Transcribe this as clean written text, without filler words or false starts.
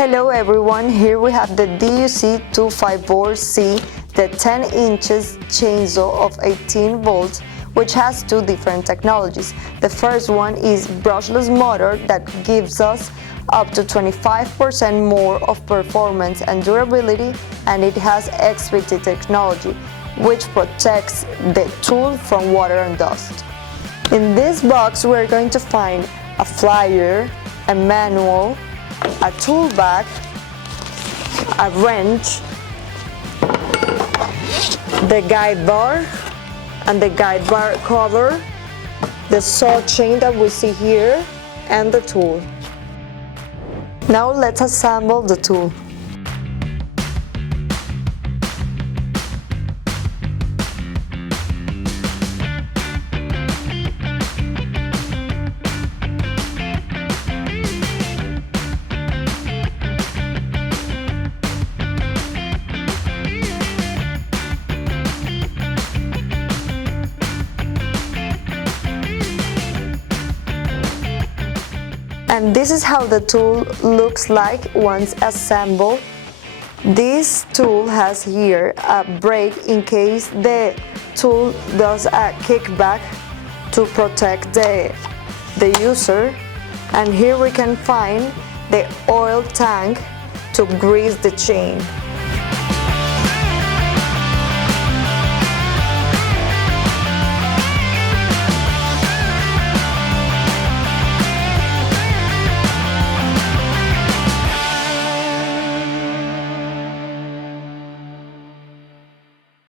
Hello everyone, here we have the DUC254 the 10 inches chainsaw of 18 volts, which has two different technologies. The first one is brushless motor that gives us up to 25% more of performance and durability, and it has XVT technology, which protects the tool from water and dust. In this box we're going to find a flyer, a manual, a tool bag, a wrench, the guide bar and the guide bar cover, the saw chain that we see here, and the tool. Now let's assemble the tool. And this is how the tool looks like once assembled. This tool has here a brake in case the tool does a kickback to protect the user. And here we can find the oil tank to grease the chain.